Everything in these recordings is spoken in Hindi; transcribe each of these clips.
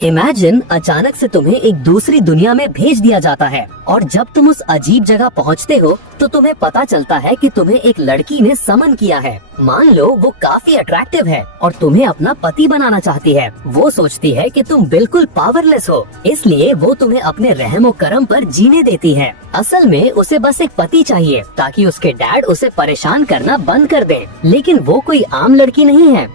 इमेजिन अचानक से तुम्हें एक दूसरी दुनिया में भेज दिया जाता है और जब तुम उस अजीब जगह पहुंचते हो तो तुम्हें पता चलता है कि तुम्हें एक लड़की ने समन किया है। मान लो वो काफी अट्रैक्टिव है और तुम्हें अपना पति बनाना चाहती है। वो सोचती है कि तुम बिल्कुल पावरलेस हो, इसलिए वो तुम्हें अपने रहमो करम पर जीने देती है। असल में उसे बस एक पति चाहिए ताकि उसके डैड उसे परेशान करना बंद कर दे। लेकिन वो कोई आम लड़की नहीं है।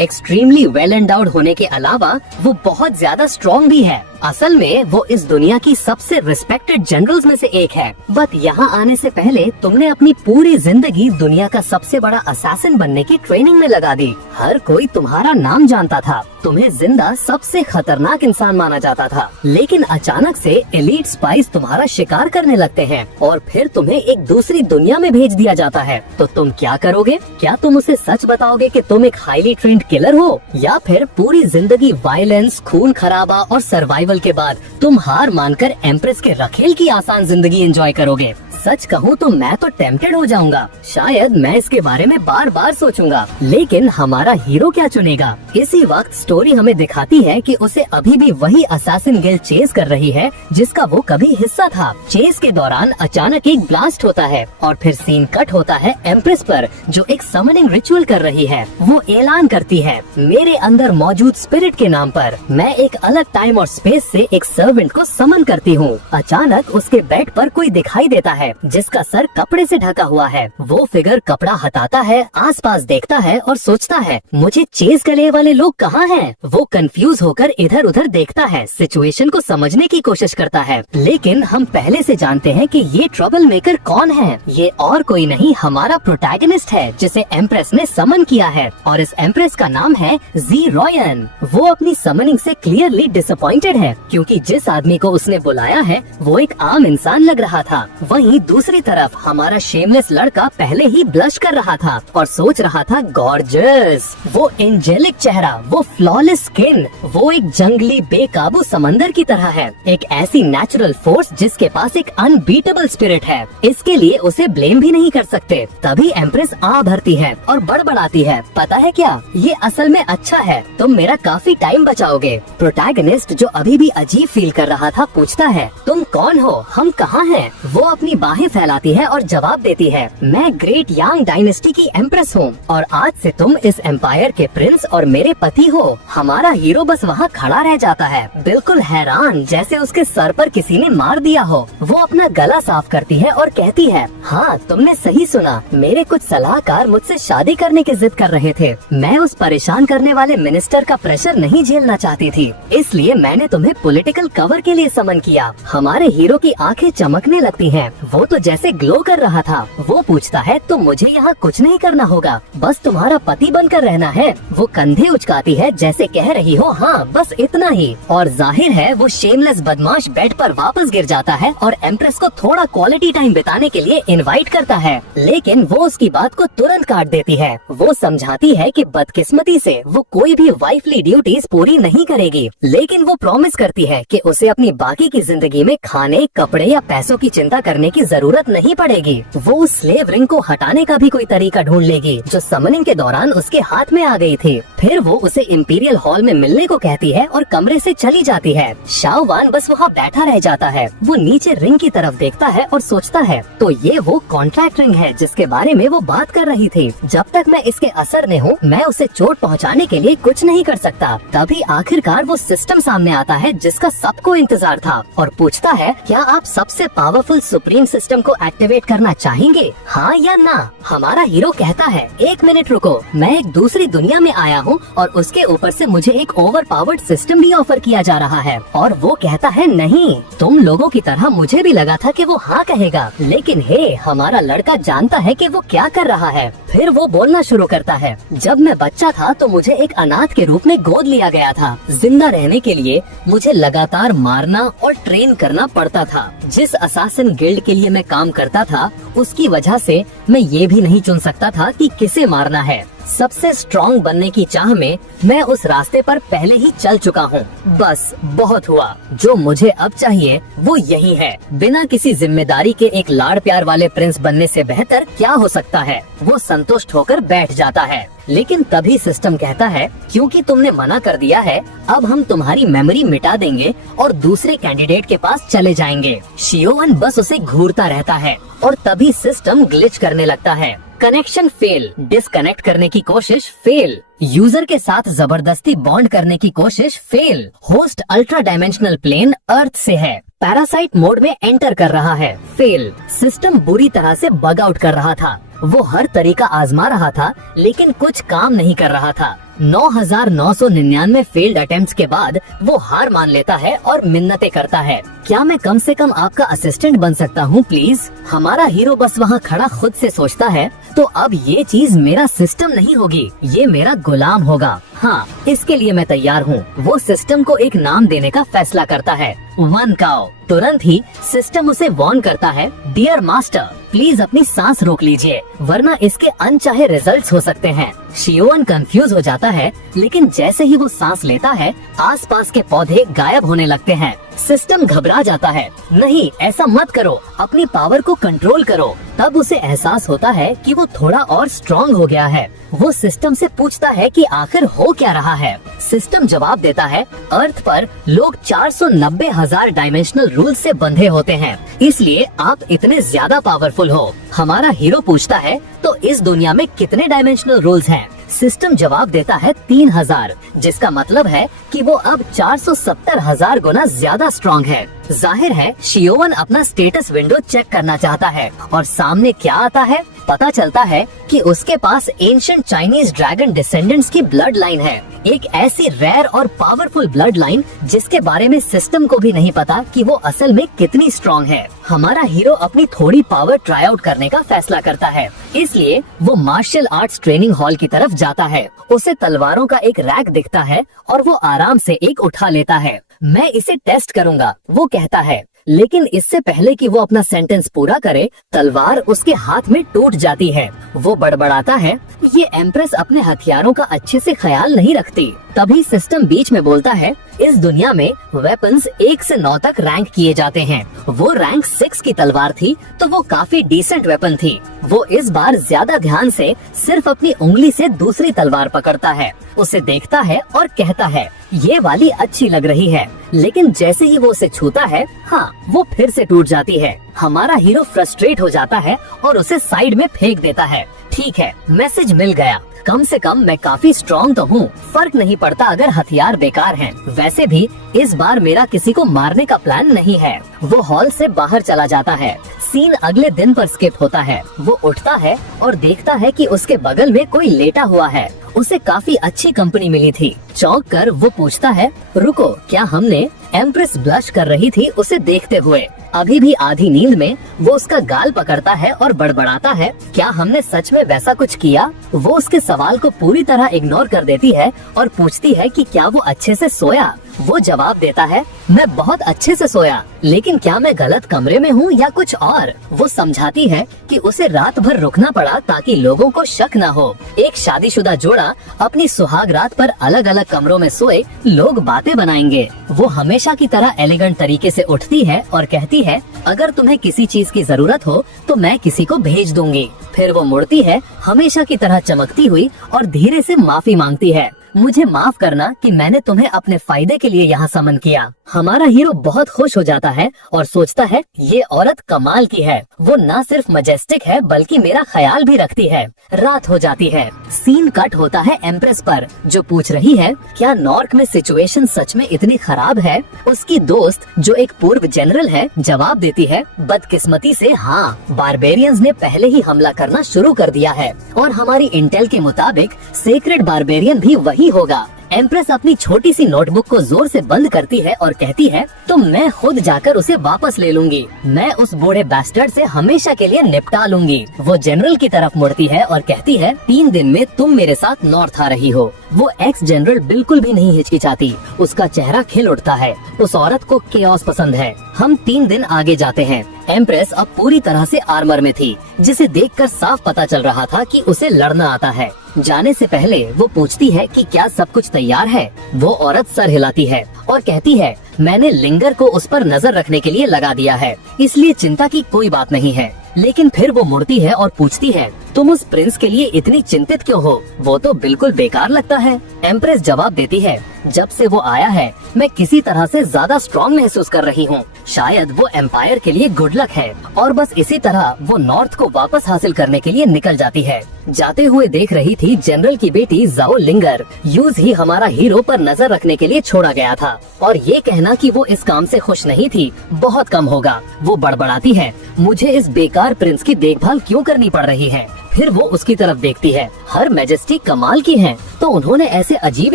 एक्सट्रीमली वेल एंडाउड होने के अलावा वो बहुत ज्यादा स्ट्रॉन्ग भी है। असल में वो इस दुनिया की सबसे रिस्पेक्टेड जनरल्स में से एक है। बट यहाँ आने से पहले तुमने अपनी पूरी जिंदगी दुनिया का सबसे बड़ा असैसिन बनने की ट्रेनिंग में लगा दी। हर कोई तुम्हारा नाम जानता था, तुम्हें जिंदा सबसे खतरनाक इंसान माना जाता था। लेकिन अचानक से एलीट स्पाइस तुम्हारा शिकार करने लगते हैं और फिर तुम्हें एक दूसरी दुनिया में भेज दिया जाता है। तो तुम क्या करोगे? क्या तुम उसे सच बताओगे कि तुम एक हाईली ट्रेंड किलर हो, या फिर पूरी जिंदगी वायलेंस, खून खराबा और सर्वाइवल के बाद तुम हार मानकर एम्प्रेस के रखेल की आसान जिंदगी एंजॉय करोगे? सच कहूँ तो मैं तो टेम्प्टेड हो जाऊंगा। शायद मैं इसके बारे में बार बार सोचूंगा। लेकिन हमारा हीरो क्या चुनेगा? इसी वक्त स्टोरी हमें दिखाती है कि उसे अभी भी वही असैसिन गिल्ड चेस कर रही है जिसका वो कभी हिस्सा था। चेस के दौरान अचानक एक ब्लास्ट होता है और फिर सीन कट होता है एम्प्रेस पर, जो एक समनिंग रिचुअल कर रही है। वो ऐलान करती है, मेरे अंदर मौजूद स्पिरिट के नाम पर मैं एक अलग टाइम और स्पेस से एक सर्वेंट को समन करती हूँ। अचानक उसके बेड पर कोई दिखाई देता है जिसका सर कपड़े से ढका हुआ है। वो फिगर कपड़ा हटाता है, आसपास देखता है और सोचता है, मुझे चेस गले वाले लोग कहाँ हैं? वो कंफ्यूज होकर इधर उधर देखता है, सिचुएशन को समझने की कोशिश करता है। लेकिन हम पहले से जानते हैं कि ये ट्रबल मेकर कौन है। ये और कोई नहीं, हमारा प्रोटैगनिस्ट है जिसे एम्प्रेस ने समन किया है और इस एम्प्रेस का नाम है जी रॉयन। वो अपनी समनिंग से क्लियरली डिसअपॉइंटेड है क्योंकि जिस आदमी को उसने बुलाया है वो एक आम इंसान लग रहा था। वहीं दूसरी तरफ हमारा शेमलेस लड़का पहले ही ब्लश कर रहा था और सोच रहा था, गॉर्जियस, वो एंजेलिक चेहरा, वो फ्लॉलेस स्किन, वो एक जंगली बेकाबू समंदर की तरह है, एक ऐसी नेचुरल फोर्स जिसके पास एक अनबीटेबल स्पिरिट है। इसके लिए उसे ब्लेम भी नहीं कर सकते। तभी एम्प्रेस आ भरती है और बड़बड़ाती है, पता है क्या, ये असल में अच्छा है, तुम मेरा काफी टाइम बचाओगे। प्रोटैगनिस्ट जो अभी भी अजीब फील कर रहा था पूछता है, तुम कौन हो, हम कहाँ हैं? वो अपनी बाहें फैलाती है और जवाब देती है, मैं ग्रेट यांग डायनेस्टी की एम्प्रेस हूँ और आज से तुम इस एम्पायर के प्रिंस और मेरे पति हो। हमारा हीरो बस वहाँ खड़ा रह जाता है, बिल्कुल हैरान, जैसे उसके सर पर किसी ने मार दिया हो। वो अपना गला साफ करती है और कहती है, हाँ तुमने सही सुना, मेरे कुछ सलाहकार मुझसे शादी करने की जिद कर रहे थे। मैं उस परेशान करने वाले मिनिस्टर का प्रेशर नहीं झेलना चाहती थी, इसलिए मैंने तुम्हें पॉलिटिकल कवर के लिए समन किया। हमारे हीरो की आंखें चमकने लगती हैं। वो तो जैसे ग्लो कर रहा था। वो पूछता है, तो मुझे यहाँ कुछ नहीं करना होगा, बस तुम्हारा पति बनकर रहना है। वो कंधे उचकाती है जैसे कह रही हो, हाँ बस इतना ही। और जाहिर है वो शेमलेस बदमाश बेड पर वापस गिर जाता है और एम्प्रेस को थोड़ा क्वालिटी टाइम बिताने के लिए इनवाइट करता है। लेकिन वो उसकी बात को तुरंत काट देती है। वो समझाती है कि बदकिस्मती से वो कोई भी वाइफली ड्यूटीज पूरी नहीं करेगी, लेकिन वो प्रॉमिस करती है कि उसे अपनी बाकी की जिंदगी में खाने, कपड़े या पैसों की चिंता करने की जरूरत नहीं पड़ेगी। वो उस स्लेव रिंग को हटाने का भी कोई तरीका ढूंढ लेगी जो समनिंग के दौरान उसके हाथ में आ गई थी। फिर वो उसे इंपीरियल हॉल में मिलने को कहती है और कमरे से चली जाती है। शाओवान बस वहाँ बैठा रह जाता है। वो नीचे रिंग की तरफ देखता है और सोचता है, तो ये वो कॉन्ट्रैक्ट रिंग है जिसके बारे में वो बात कर रही थी। जब तक मैं इसके असर में हूँ मैं उसे चोट पहुँचाने के लिए कुछ नहीं कर सकता। तभी आखिरकार वो सिस्टम सामने आता है जिसका सबको इंतजार था और पूछता है, क्या आप सबसे पावरफुल सुप्रीम सिस्टम को एक्टिवेट करना चाहेंगे, हाँ या ना? हमारा हीरो कहता है, एक मिनट रुको, मैं एक दूसरी दुनिया में आया हूँ और उसके ऊपर से मुझे एक ओवर पावर्ड सिस्टम भी ऑफर किया जा रहा है। और वो कहता है, नहीं, तुम लोगों की तरह मुझे भी लगा था कि वो हाँ कहेगा, लेकिन हे, हमारा लड़का जानता है कि वो क्या कर रहा है। फिर वो बोलना शुरू करता है, जब मैं बच्चा था तो मुझे एक अनाथ के रूप में गोद लिया गया था। जिंदा रहने के लिए मुझे लगातार मारना और ट्रेन करना पड़ता था। जिस असैसिन गिल्ड के लिए मैं काम करता था उसकी वजह से मैं ये भी नहीं चुन सकता था कि किसे मारना है। सबसे स्ट्रॉन्ग बनने की चाह में मैं उस रास्ते पर पहले ही चल चुका हूँ। बस बहुत हुआ, जो मुझे अब चाहिए वो यही है। बिना किसी जिम्मेदारी के एक लाड़ प्यार वाले प्रिंस बनने से बेहतर क्या हो सकता है। वो संतुष्ट होकर बैठ जाता है, लेकिन तभी सिस्टम कहता है, क्योंकि तुमने मना कर दिया है, अब हम तुम्हारी मेमोरी मिटा देंगे और दूसरे कैंडिडेट के पास चले जाएंगे। शियोवन बस उसे घूरता रहता है और तभी सिस्टम ग्लिच करने लगता है। कनेक्शन फेल, डिस्कनेक्ट करने की कोशिश फेल, यूजर के साथ जबरदस्ती बॉन्ड करने की कोशिश fail, host ultra dimensional plane earth से है, पैरासाइट मोड में एंटर कर रहा है फेल, सिस्टम बुरी तरह से बग आउट कर रहा था। वो हर तरीका आजमा रहा था लेकिन कुछ काम नहीं कर रहा था। 9,999 फेल्ड अटेम्प्ट्स के बाद वो हार मान लेता है और मिन्नतें करता है, क्या मैं कम से कम आपका असिस्टेंट बन सकता हूँ प्लीज। हमारा हीरो बस वहाँ खड़ा खुद से सोचता है, तो अब ये चीज मेरा सिस्टम नहीं होगी, ये मेरा गुलाम होगा। हाँ, इसके लिए मैं तैयार हूँ। वो सिस्टम को एक नाम देने का फैसला करता है, वन काओ। तुरंत ही सिस्टम उसे वार्न करता है, डियर मास्टर प्लीज अपनी सांस रोक लीजिए, वरना इसके अनचाहे रिजल्ट्स हो सकते हैं। शियोवन कंफ्यूज हो जाता है, लेकिन जैसे ही वो सांस लेता है, आसपास के पौधे गायब होने लगते हैं। सिस्टम घबरा जाता है, नहीं ऐसा मत करो, अपनी पावर को कंट्रोल करो। तब उसे एहसास होता है कि वो थोड़ा और स्ट्रॉन्ग हो गया है। वो सिस्टम से पूछता है कि आखिर हो क्या रहा है। सिस्टम जवाब देता है, अर्थ पर लोग 490,000 डायमेंशनल रूल से बंधे होते हैं, इसलिए आप इतने ज्यादा पावरफुल हो। हमारा हीरो पूछता है, तो इस दुनिया में कितने डायमेंशनल रूल्स हैं? सिस्टम जवाब देता है 3,000, जिसका मतलब है कि वो अब 470,000 गुना ज्यादा स्ट्रॉन्ग है। जाहिर है शियोवन अपना स्टेटस विंडो चेक करना चाहता है और सामने क्या आता है, पता चलता है कि उसके पास एंशिएंट चाइनीज ड्रैगन डिसेंडेंट्स की ब्लड लाइन है, एक ऐसी रेयर और पावरफुल ब्लड लाइन जिसके बारे में सिस्टम को भी नहीं पता कि वो असल में कितनी स्ट्रॉन्ग है। हमारा हीरो अपनी थोड़ी पावर ट्राई आउट करने का फैसला करता है, इसलिए वो मार्शल आर्ट्स ट्रेनिंग हॉल की तरफ जाता है। उसे तलवारों का एक रैक दिखता है और वो आराम से एक उठा लेता है। मैं इसे टेस्ट करूंगा, वो कहता है, लेकिन इससे पहले कि वो अपना सेंटेंस पूरा करे, तलवार उसके हाथ में टूट जाती है। वो बड़बड़ाता है, ये एम्प्रेस अपने हथियारों का अच्छे से ख्याल नहीं रखती। तभी सिस्टम बीच में बोलता है, इस दुनिया में वेपन्स 1 से 9 तक रैंक किए जाते हैं। वो रैंक 6 की तलवार थी, तो वो काफी डिसेंट वेपन थी। वो इस बार ज्यादा ध्यान से सिर्फ अपनी उंगली से दूसरी तलवार पकड़ता है, उसे देखता है और कहता है, ये वाली अच्छी लग रही है। लेकिन जैसे ही वो उसे छूता है, हाँ, वो फिर से टूट जाती है। हमारा हीरो फ्रस्ट्रेट हो जाता है और उसे साइड में फेंक देता है। ठीक है, मैसेज मिल गया, कम से कम मैं काफी स्ट्रॉन्ग तो हूँ, फर्क नहीं पड़ता अगर हथियार बेकार हैं। वैसे भी इस बार मेरा किसी को मारने का प्लान नहीं है। वो हॉल से बाहर चला जाता है। सीन अगले दिन पर स्किप होता है। वो उठता है और देखता है कि उसके बगल में कोई लेटा हुआ है। उसे काफी अच्छी कंपनी मिली थी। चौंक कर वो पूछता है, रुको, क्या हमने? एम्प्रेस ब्लश कर रही थी उसे देखते हुए। अभी भी आधी नींद में वो उसका गाल पकड़ता है और बड़बड़ाता है, क्या हमने सच में वैसा कुछ किया? वो उसके सवाल को पूरी तरह इग्नोर कर देती है और पूछती है कि क्या वो अच्छे से सोया? वो जवाब देता है, मैं बहुत अच्छे से सोया, लेकिन क्या मैं गलत कमरे में हूँ या कुछ और? वो समझाती है कि उसे रात भर रुकना पड़ा ताकि लोगों को शक न हो। एक शादीशुदा जोड़ा अपनी सुहाग रात पर अलग अलग कमरों में सोए, लोग बातें बनाएंगे। वो हमेशा की तरह एलिगेंट तरीके से उठती है और कहती है, अगर तुम्हें किसी चीज की जरूरत हो तो मैं किसी को भेज दूंगी। फिर वो मुड़ती है हमेशा की तरह चमकती हुई और धीरे से माफी मांगती है, मुझे माफ करना कि मैंने तुम्हें अपने फायदे के लिए यहाँ समन किया। हमारा हीरो बहुत खुश हो जाता है और सोचता है, ये औरत कमाल की है, वो न सिर्फ मजेस्टिक है बल्कि मेरा ख्याल भी रखती है। रात हो जाती है। सीन कट होता है एम्प्रेस पर, जो पूछ रही है, क्या नॉर्क में सिचुएशन सच में इतनी खराब है? उसकी दोस्त जो एक पूर्व जनरल है जवाब देती है, बदकिस्मती से हाँ, बारबेरियंस ने पहले ही हमला करना शुरू कर दिया है और हमारी इंटेल के मुताबिक सेक्रेड बारबेरियन भी वही होगा। एम्प्रेस अपनी छोटी सी नोटबुक को जोर से बंद करती है और कहती है, तो मैं खुद जाकर उसे वापस ले लूंगी। मैं उस बूढ़े बैस्टर्ड से हमेशा के लिए निपटा लूंगी। वो जनरल की तरफ मुड़ती है और कहती है, 3 दिन में तुम मेरे साथ नॉर्थ आ रही हो। वो एक्स जनरल बिल्कुल भी नहीं हिचकिचाती, उसका चेहरा खिल उठता है। उस औरत को केओस पसंद है। हम 3 दिन आगे जाते हैं। एम्प्रेस अब पूरी तरह से आर्मर में थी, जिसे देखकर साफ पता चल रहा था कि उसे लड़ना आता है। जाने से पहले वो पूछती है कि क्या सब कुछ तैयार है। वो औरत सर हिलाती है और कहती है, मैंने लिंगर को उस पर नजर रखने के लिए लगा दिया है, इसलिए चिंता की कोई बात नहीं है। लेकिन फिर वो मुड़ती है और पूछती है, तुम उस प्रिंस के लिए इतनी चिंतित क्यों हो? वो तो बिल्कुल बेकार लगता है। एम्प्रेस जवाब देती है, जब से वो आया है मैं किसी तरह से ज्यादा स्ट्रॉन्ग महसूस कर रही हूँ। शायद वो एम्पायर के लिए गुड लक है। और बस इसी तरह वो नॉर्थ को वापस हासिल करने के लिए निकल जाती है। जाते हुए देख रही थी जनरल की बेटी जाओ लिंगर। यूज ही हमारा हीरो पर नजर रखने के लिए छोड़ा गया था, और ये कहना कि वो इस काम से खुश नहीं थी बहुत कम होगा। वो बड़बड़ाती है, मुझे इस बेकार प्रिंस की देखभाल क्यों करनी पड़ रही है। फिर वो उसकी तरफ देखती है, हर मैजेस्टी कमाल की है, तो उन्होंने ऐसे अजीब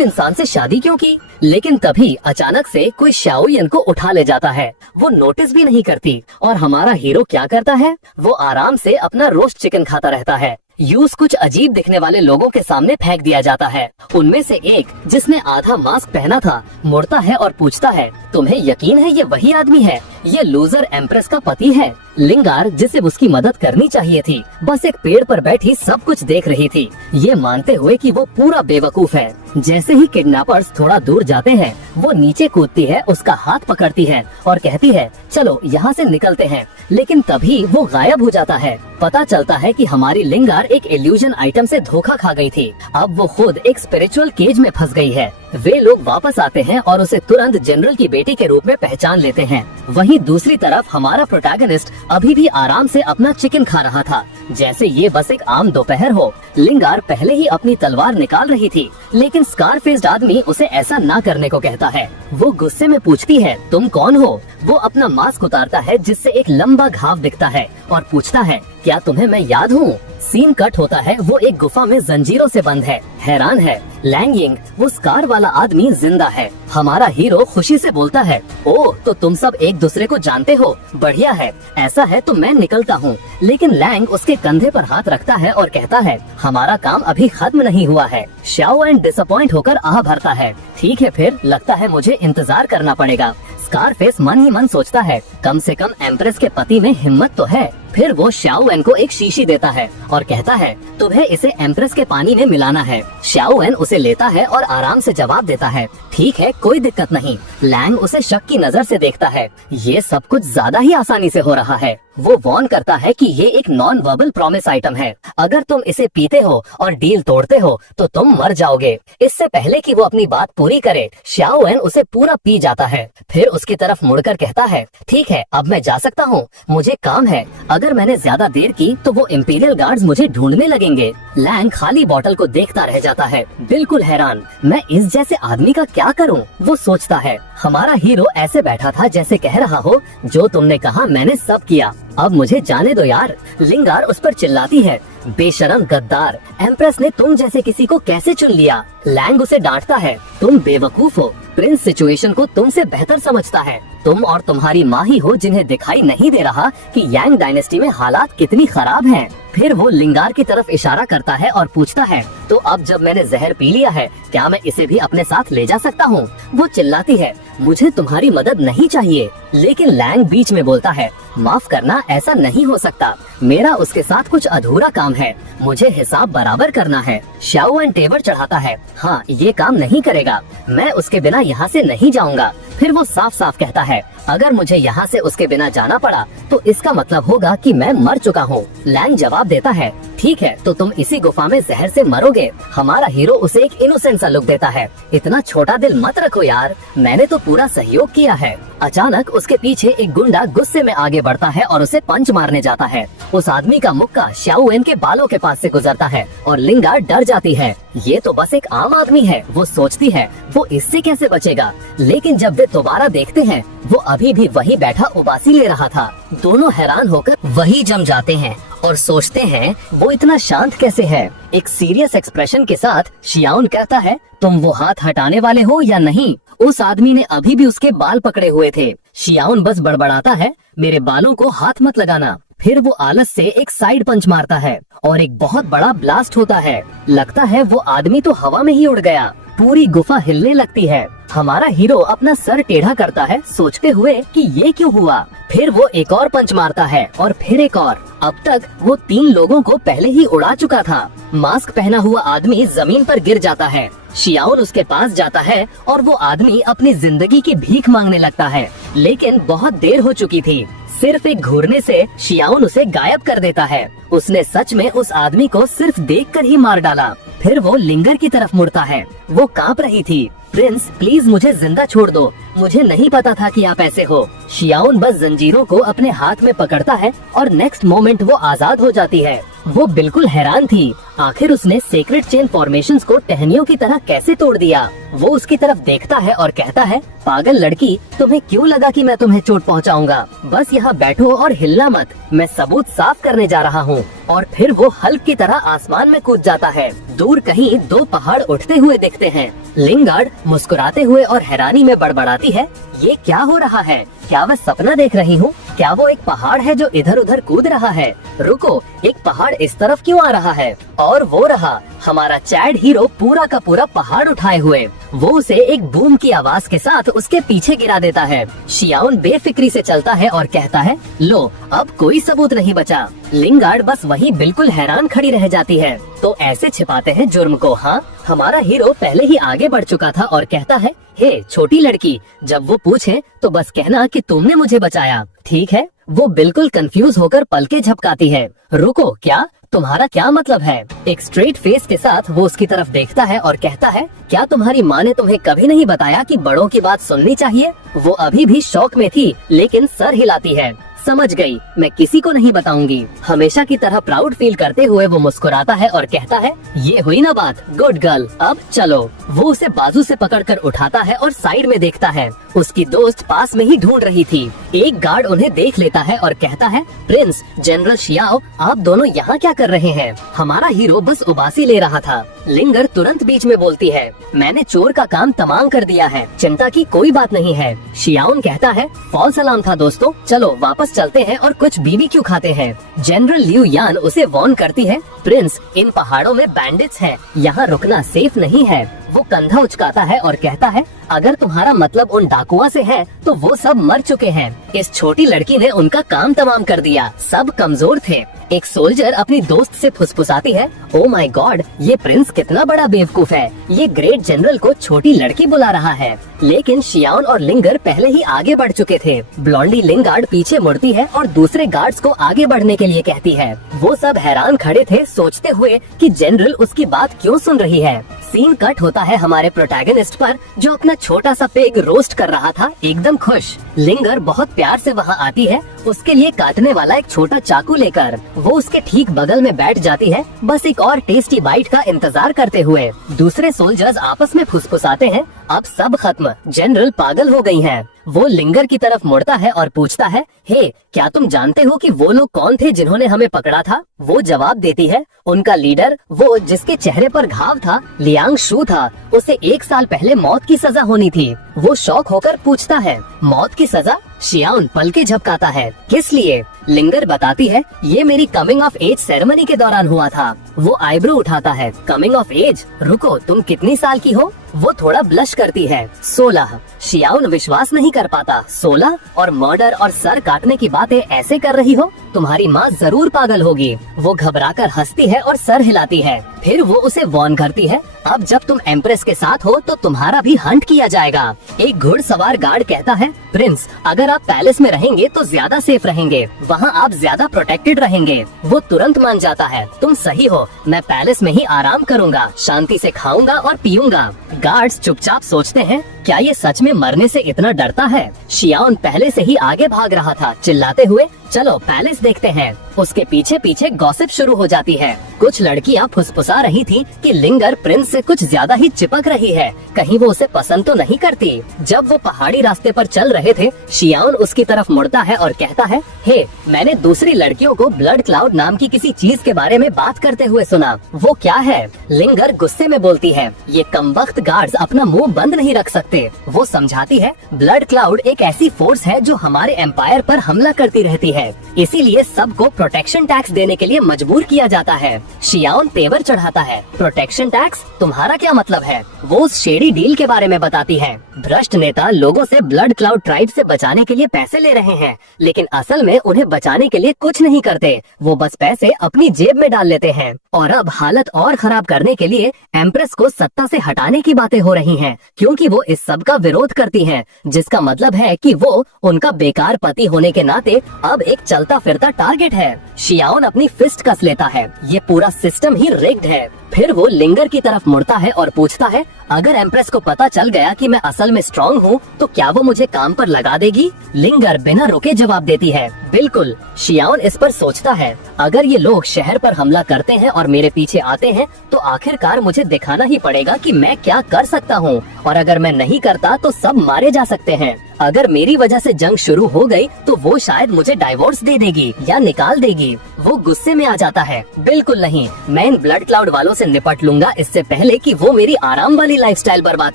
इंसान से शादी क्यों की? लेकिन तभी अचानक से कोई शाओयन को उठा ले जाता है। वो नोटिस भी नहीं करती, और हमारा हीरो क्या करता है, वो आराम से अपना रोस्ट चिकन खाता रहता है। यूज कुछ अजीब दिखने वाले लोगों के सामने फेंक दिया जाता है। उनमें से एक, जिसने आधा मास्क पहना था, मुड़ता है और पूछता है, तुम्हें यकीन है ये वही आदमी है? ये लूजर एम्प्रेस का पति है। लिंगार, जिसे उसकी मदद करनी चाहिए थी, बस एक पेड़ पर बैठी सब कुछ देख रही थी, ये मानते हुए कि वो पूरा बेवकूफ है। जैसे ही किडनैपर्स थोड़ा दूर जाते हैं, वो नीचे कूदती है, उसका हाथ पकड़ती है और कहती है, चलो यहाँ से निकलते हैं। लेकिन तभी वो गायब हो जाता है। पता चलता है कि हमारी लिंगार एक इल्यूजन आइटम से धोखा खा गई थी। अब वो खुद एक स्पिरिचुअल केज में फंस गई है। वे लोग वापस आते हैं और उसे तुरंत जनरल की बेटी के रूप में पहचान लेते हैं। वहीं दूसरी तरफ हमारा प्रोटैगनिस्ट अभी भी आराम से अपना चिकन खा रहा था, जैसे ये बस एक आम दोपहर हो। लिंगार पहले ही अपनी तलवार निकाल रही थी, लेकिन स्कारफेस्ड आदमी उसे ऐसा ना करने को कहता है। वो गुस्से में पूछती है, तुम कौन हो? वो अपना मास्क उतारता है, जिससे एक लंबा घाव दिखता है, और पूछता है, क्या तुम्हें मैं याद हूँ? सीन कट होता है, वो एक गुफा में जंजीरों से बंद है। हैरान है लैंग यिंग, वो स्कार वाला आदमी जिंदा है। हमारा हीरो खुशी से बोलता है, ओह तो तुम सब एक दूसरे को जानते हो, बढ़िया है, ऐसा है तो मैं निकलता हूँ। लेकिन लैंग उसके कंधे पर हाथ रखता है और कहता है, हमारा काम अभी खत्म नहीं हुआ है। शाओ एंड डिसअपॉइंट होकर आह भरता है, ठीक है फिर लगता है मुझे इंतजार करना पड़ेगा। स्कारफेस मन ही मन सोचता है, कम से कम एम्प्रेस के पति में हिम्मत तो है। फिर वो शाओएन को एक शीशी देता है और कहता है, तुम्हें इसे एम्प्रेस के पानी में मिलाना है। शाओएन उसे लेता है और आराम से जवाब देता है, ठीक है कोई दिक्कत नहीं। लैंग उसे शक की नजर से देखता है, ये सब कुछ ज्यादा ही आसानी से हो रहा है। वो वार्न करता है कि ये एक नॉन वर्बल प्रॉमिस आइटम है, अगर तुम इसे पीते हो और डील तोड़ते हो तो तुम मर जाओगे। इससे पहले कि वो अपनी बात पूरी करे, शाओएन उसे पूरा पी जाता है। फिर उसकी तरफ मुड़कर कहता है, ठीक है अब मैं जा सकता हूँ, मुझे काम है, अगर मैंने ज्यादा देर की तो वो इंपीरियल गार्ड्स मुझे ढूंढने लगेंगे। लैंग खाली बोतल को देखता रह जाता है, बिल्कुल हैरान, मैं इस जैसे आदमी का क्या करूं? वो सोचता है। हमारा हीरो ऐसे बैठा था जैसे कह रहा हो, जो तुमने कहा मैंने सब किया, अब मुझे जाने दो यार। लिंगार उस पर चिल्लाती है, बेशरम गद्दार, एम्प्रेस ने तुम जैसे किसी को कैसे चुन लिया? लैंग उसे डांटता है, तुम बेवकूफ हो, प्रिंस सिचुएशन को तुमसे बेहतर समझता है। तुम और तुम्हारी माँ ही हो जिन्हें दिखाई नहीं दे रहा कि यांग डायनेस्टी में हालात कितनी खराब हैं। फिर वो लिंगार की तरफ इशारा करता है और पूछता है, तो अब जब मैंने जहर पी लिया है, क्या मैं इसे भी अपने साथ ले जा सकता हूँ? वो चिल्लाती है, मुझे तुम्हारी मदद नहीं चाहिए। लेकिन लैंग बीच में बोलता है, माफ करना, ऐसा नहीं हो सकता, मेरा उसके साथ कुछ अधूरा काम है, मुझे हिसाब बराबर करना है। शाओएन टेबल चढ़ाता है, हाँ ये काम नहीं करेगा, मैं उसके बिना यहाँ से नहीं जाऊँगा। फिर वो साफ साफ कहता है, अगर मुझे यहाँ से उसके बिना जाना पड़ा तो इसका मतलब होगा कि मैं मर चुका हूँ। लैंग जवाब देता है, ठीक है तो तुम इसी गुफा में जहर से मरोगे। हमारा हीरो उसे एक इनोसेंट सा लुक देता है, इतना छोटा दिल मत रखो यार, मैंने तो पूरा सहयोग किया है। अचानक उसके पीछे एक गुंडा गुस्से में आगे बढ़ता है और उसे पंच मारने जाता है। उस आदमी का मुक्का शाओएन के बालों के पास से गुजरता है और लिंगार डर जाती है, ये तो बस एक आम आदमी है। वो सोचती है वो इससे कैसे बचेगा, लेकिन जब वे दोबारा देखते हैं वो अभी भी वही बैठा उबासी ले रहा था। दोनों हैरान होकर वही जम जाते हैं और सोचते हैं वो इतना शांत कैसे है। एक सीरियस एक्सप्रेशन के साथ शियाउन कहता है, तुम वो हाथ हटाने वाले हो या नहीं? उस आदमी ने अभी भी उसके बाल पकड़े हुए थे। शियाउन बस बड़बड़ाता है, मेरे बालों को हाथ मत लगाना। फिर वो आलस से एक साइड पंच मारता है और एक बहुत बड़ा ब्लास्ट होता है। लगता है वो आदमी तो हवा में ही उड़ गया। पूरी गुफा हिलने लगती है। हमारा हीरो अपना सर टेढ़ा करता है, सोचते हुए कि ये क्यों हुआ। फिर वो एक और पंच मारता है और फिर एक और। अब तक वो 3 लोगों को पहले ही उड़ा चुका था। मास्क पहना हुआ आदमी जमीन पर गिर जाता है। शियाओन उसके पास जाता है और वो आदमी अपनी जिंदगी की भीख मांगने लगता है, लेकिन बहुत देर हो चुकी थी। सिर्फ एक घूरने से शियाओन उसे गायब कर देता है। उसने सच में उस आदमी को सिर्फ देखकर ही मार डाला। फिर वो लिंगर की तरफ मुड़ता है। वो कांप रही थी। प्रिंस प्लीज मुझे जिंदा छोड़ दो, मुझे नहीं पता था कि आप ऐसे हो। शियाओन बस जंजीरों को अपने हाथ में पकड़ता है और नेक्स्ट मोमेंट वो आजाद हो जाती है। वो बिल्कुल हैरान थी, आखिर उसने सेक्रेट चेन फॉर्मेशंस को टहनियों की तरह कैसे तोड़ दिया। वो उसकी तरफ देखता है और कहता है, पागल लड़की, तुम्हें क्यों लगा कि मैं तुम्हें चोट पहुंचाऊंगा? बस यहाँ बैठो और हिलना मत, मैं सबूत साफ करने जा रहा हूँ। और फिर वो हल्क की तरह आसमान में कूद जाता है। दूर कहीं 2 पहाड़ उठते हुए दिखते हैं। लिंगार्ड मुस्कुराते हुए और हैरानी में बड़बड़ाती है, ये क्या हो रहा है? क्या मैं सपना देख रही हूँ? क्या वो एक पहाड़ है जो इधर उधर कूद रहा है? रुको, एक पहाड़ इस तरफ क्यों आ रहा है? और वो रहा हमारा चैड हीरो पूरा का पूरा पहाड़ उठाए हुए। वो उसे एक बूम की आवाज के साथ उसके पीछे गिरा देता है। शियाओन बेफिक्री से चलता है और कहता है, लो अब कोई सबूत नहीं बचा। लिंगार्ड बस वही बिल्कुल हैरान खड़ी रह जाती है। तो ऐसे छिपाते हैं जुर्म को, हाँ? हमारा हीरो पहले ही आगे बढ़ चुका था और कहता है, हे छोटी लड़की, जब वो पूछे तो बस कहना कि तुमने मुझे बचाया, ठीक है? वो बिल्कुल कंफ्यूज होकर पलके झपकाती है। रुको, क्या? तुम्हारा क्या मतलब है? एक स्ट्रेट फेस के साथ वो उसकी तरफ देखता है और कहता है, क्या तुम्हारी माँ ने तुम्हें कभी नहीं बताया कि बड़ों की बात सुननी चाहिए? वो अभी भी शौक में थी, लेकिन सर हिलाती है। समझ गई, मैं किसी को नहीं बताऊंगी। हमेशा की तरह प्राउड फील करते हुए वो मुस्कुराता है और कहता है, ये हुई ना बात, गुड गर्ल, अब चलो। वो उसे बाजू से पकड़कर उठाता है और साइड में देखता है। उसकी दोस्त पास में ही ढूंढ रही थी। एक गार्ड उन्हें देख लेता है और कहता है, प्रिंस, जनरल शियाओ, आप दोनों यहाँ क्या कर रहे हैं? हमारा हीरो बस उबासी ले रहा था। लिंगर तुरंत बीच में बोलती है, मैंने चोर का काम तमाम कर दिया है, चिंता की कोई बात नहीं है। शियाओन कहता है, फॉल्स अलार्म था दोस्तों, चलो वापस चलते हैं और कुछ बीबीक्यू खाते हैं। जनरल लियू यान उसे वार्न करती है, प्रिंस, इन पहाड़ों में बैंडिट्स हैं, यहाँ रुकना सेफ नहीं है। वो कंधा उचकाता है और कहता है, अगर तुम्हारा मतलब उन डाकुओं से है तो वो सब मर चुके हैं। इस छोटी लड़की ने उनका काम तमाम कर दिया, सब कमजोर थे। एक सोल्जर अपनी दोस्त से फुसफुसाती है, ओ माय गॉड, ये प्रिंस कितना बड़ा बेवकूफ है, ये ग्रेट जनरल को छोटी लड़की बुला रहा है। लेकिन शियाओन और लिंगर पहले ही आगे बढ़ चुके थे। ब्लॉन्डी लिंगार्ड पीछे मुड़ती है और दूसरे गार्ड्स को आगे बढ़ने के लिए कहती है। वो सब हैरान खड़े थे, सोचते हुए कि जनरल उसकी बात क्यों सुन रही है। सीन कट होता है हमारे प्रोटैगनिस्ट पर, जो अपना छोटा सा पिग रोस्ट कर रहा था, एकदम खुश। लिंगर बहुत प्यार से वहाँ आती है, उसके लिए काटने वाला एक छोटा चाकू लेकर। वो उसके ठीक बगल में बैठ जाती है, बस एक और टेस्टी बाइट का इंतजार करते हुए। दूसरे सोल्जर्स आपस में फुसफुसाते हैं, अब सब खत्म, जनरल पागल हो गई हैं। वो लिंगर की तरफ मुड़ता है और पूछता है, हे, क्या तुम जानते हो कि वो लोग कौन थे जिन्होंने हमें पकड़ा था? वो जवाब देती है, उनका लीडर, वो जिसके चेहरे पर घाव था, लियांग शू था। उसे 1 साल पहले मौत की सजा होनी थी। वो शॉक होकर पूछता है, मौत की सजा? शियाओन पलके झपकाता है, किस लिए? लिंगर बताती है, ये मेरी कमिंग ऑफ एज सेरेमनी के दौरान हुआ था। वो आईब्रो उठाता है, कमिंग ऑफ एज? रुको, तुम कितनी साल की हो? वो थोड़ा ब्लश करती है, 16। शियाओन विश्वास नहीं कर पाता, 16 और मर्डर और सर काटने की बातें ऐसे कर रही हो? तुम्हारी माँ जरूर पागल होगी। वो घबराकर हंसती है और सर हिलाती है। फिर वो उसे वार्न करती है, अब जब तुम एम्प्रेस के साथ हो तो तुम्हारा भी हंट किया जाएगा। एक घुड़सवार गार्ड कहता है, प्रिंस, अगर आप पैलेस में रहेंगे तो ज्यादा सेफ रहेंगे, वहाँ आप ज्यादा प्रोटेक्टेड रहेंगे। वो तुरंत मान जाता है, तुम सही हो, मैं पैलेस में ही आराम करूँगा, शांति से खाऊंगा और पीऊंगा। गार्ड्स चुपचाप सोचते हैं, क्या ये सच में मरने से इतना डरता है? शियाओन पहले से ही आगे भाग रहा था, चिल्लाते हुए, चलो पैलेस देखते हैं। उसके पीछे पीछे गॉसिप शुरू हो जाती है। कुछ लड़कियां फुसफुसा रही थी कि लिंगर प्रिंस से कुछ ज्यादा ही चिपक रही है, कहीं वो उसे पसंद तो नहीं करती। जब वो पहाड़ी रास्ते पर चल रहे थे, शियाओन उसकी तरफ मुड़ता है और कहता है, हे, मैंने दूसरी लड़कियों को ब्लड क्लाउड नाम की किसी चीज के बारे में बात करते हुए सुना, वो क्या है? लिंगर गुस्से में बोलती है, ये कमबख्त गार्ड्स अपना मुंह बंद नहीं रख सकते। वो समझाती है, ब्लड क्लाउड एक ऐसी फोर्स है जो हमारे एम्पायर पर हमला करती रहती है, इसीलिए सबको प्रोटेक्शन टैक्स देने के लिए मजबूर किया जाता है। शियाओन तेवर चढ़ाता है। प्रोटेक्शन टैक्स, तुम्हारा क्या मतलब है? वो उस शेडी डील के बारे में बताती है। भ्रष्ट नेता लोगों से ब्लड क्लाउड ट्राइब से बचाने के लिए पैसे ले रहे हैं, लेकिन असल में उन्हें बचाने के लिए कुछ नहीं करते। वो बस पैसे अपनी जेब में डाल लेते हैं। और अब हालत और खराब करने के लिए एम्प्रेस को सत्ता से हटाने की बातें हो रही हैं, क्योंकि वो इस सब का विरोध करती हैं, जिसका मतलब है कि वो उनका बेकार पति होने के नाते अब एक चलता फिरता टारगेट है। शियाओन अपनी फिस्ट कस लेता है। ये पूरा सिस्टम ही रिग्ड है। फिर वो लिंगर की तरफ मुड़ता है और पूछता है, अगर एम्प्रेस को पता चल गया कि मैं असल में स्ट्रांग हूँ तो क्या वो मुझे काम पर लगा देगी? लिंगर बिना रुके जवाब देती है, बिल्कुल। शियाओन इस पर सोचता है, अगर ये लोग शहर पर हमला करते हैं और मेरे पीछे आते हैं तो आखिरकार मुझे दिखाना ही पड़ेगा कि मैं क्या कर सकता हूँ, और अगर मैं नहीं करता तो सब मारे जा सकते हैं। अगर मेरी वजह से जंग शुरू हो गई तो वो शायद मुझे डाइवोर्स दे देगी या निकाल देगी। वो गुस्से में आ जाता है, बिल्कुल नहीं, मैं इन ब्लड क्लाउड वालों से निपट लूंगा इससे पहले कि वो मेरी आराम वाली लाइफस्टाइल बर्बाद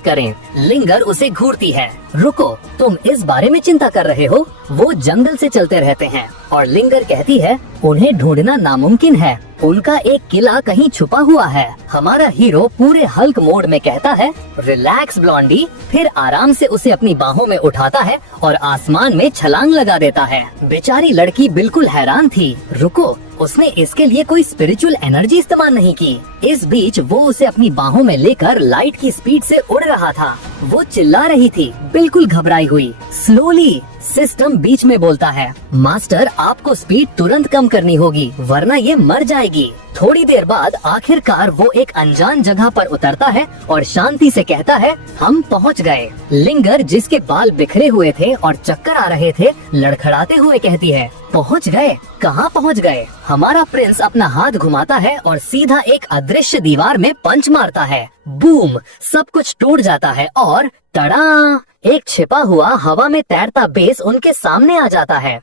करें। लिंगर उसे घूरती है, रुको, तुम इस बारे में चिंता कर रहे हो? वो जंगल से चलते रहते हैं और लिंगर कहती है, उन्हें ढूंढना नामुमकिन है, उनका एक किला कहीं छुपा हुआ है। हमारा हीरो पूरे हल्क मोड में कहता है, रिलैक्स ब्लॉन्डी, फिर आराम से उसे अपनी बाहों में उठाता है और आसमान में छलांग लगा देता है। बेचारी लड़की बिल्कुल हैरान थी। रुको, उसने इसके लिए कोई स्पिरिचुअल एनर्जी इस्तेमाल नहीं की। इस बीच वो उसे अपनी बाहों में लेकर लाइट की स्पीड से उड़ रहा था। वो चिल्ला रही थी, बिल्कुल घबराई हुई। स्लोली, सिस्टम बीच में बोलता है, मास्टर आपको स्पीड तुरंत कम करनी होगी वरना ये मर जाएगी। थोड़ी देर बाद आखिरकार वो एक अनजान जगह पर उतरता है और शांति से कहता है, हम पहुंच गए। लिंगर, जिसके बाल बिखरे हुए थे और चक्कर आ रहे थे, लड़खड़ाते हुए कहती है, पहुंच गए? कहाँ पहुंच गए? हमारा प्रिंस अपना हाथ घुमाता है और सीधा एक अदृश्य दीवार में पंच मारता है। बूम, सब कुछ टूट जाता है और टड़ा, एक छिपा हुआ हवा में तैरता बेस उनके सामने आ जाता है।